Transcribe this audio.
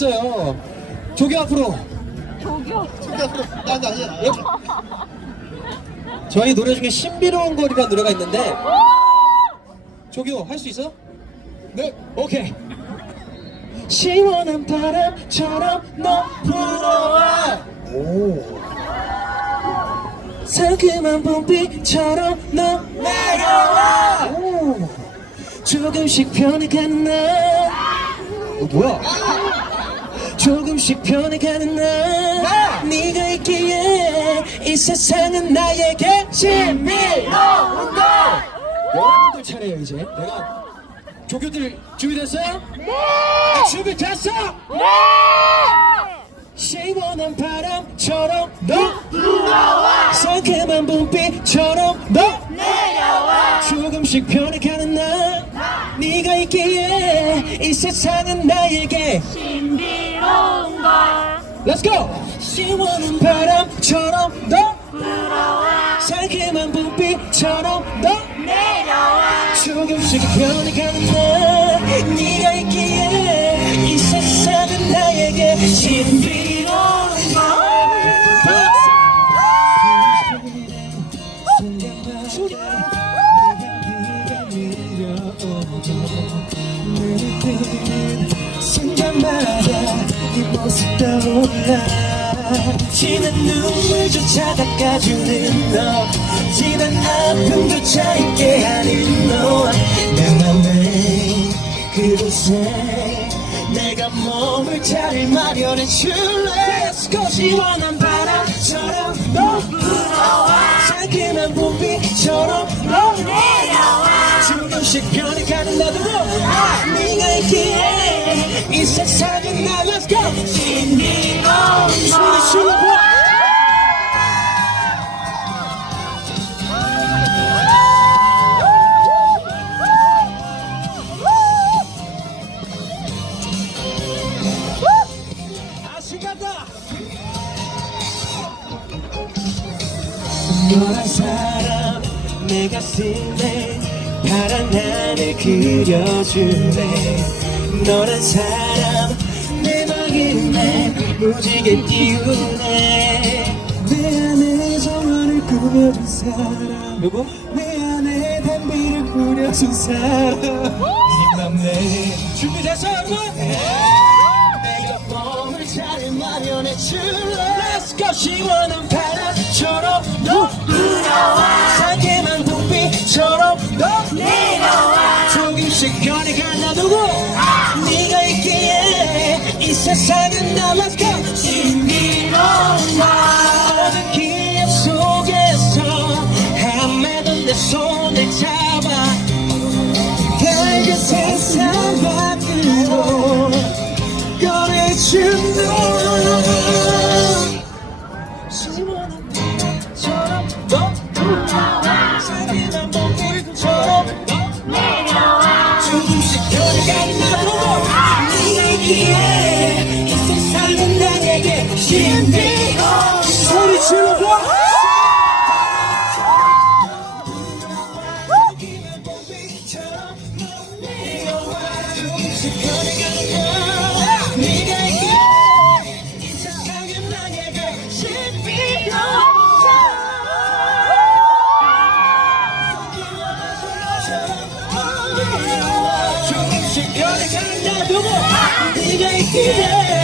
있어요. 조교 앞으로. 저기요. 나나. 저희 노래 중에 신비로운 거리라는 노래가 있는데 조교 할 수 있어? 네. 오케이. 시원한 바람처럼 너 불어와 오. 상큼한 봄비처럼 너 내려와 오. 조금씩 변해가는 나 어, 뭐야? 조금씩 변해가는 나 네가 있기에 이 세상은 나에게 신비로운 걸 여러분들 차례예요 이제 내가 조교들 준비됐어요? 네! 준비됐어? 네! 시원한 바람처럼 너 불어와 상큼한 봄빛처럼 너 내려와 조금씩 변해가는 나 네가 있기에 이 세상은 나에게 신비 걸 Let's go! 시원한 바람처럼 너 불어와. 상큼한 봄빛처럼 너 내려와. 조금씩 변해가는 나 모습 떠올라 지난 눈물조차 닦아주는 너 지난 아픔조차 잊게 하는 너내 맘에 그곳에 내가 몸을 잘 마련해 줄래? Let's go 시원한 바람처럼 너 이 세상은 나 Let's go 소리 걸 질러봐 아시간다. 너란 사람 내 가슴에 파란 하늘 그려주네 너란 사람 내 마음에 무지개 띄우네. 내 안에 정원을 꾸며준 사람. 누구? 내 안에 담비를 꾸려준 사람. 네맘내 준비됐어 여러분? 내가 몸을 잘 마련해 줄래? Let's go 시원한 바람처럼 너 불어와. 상큼한 봄비처럼 너 내려와. 조금씩 변해간 나 누구 금씩 변해가는 나 누구 네가 있기에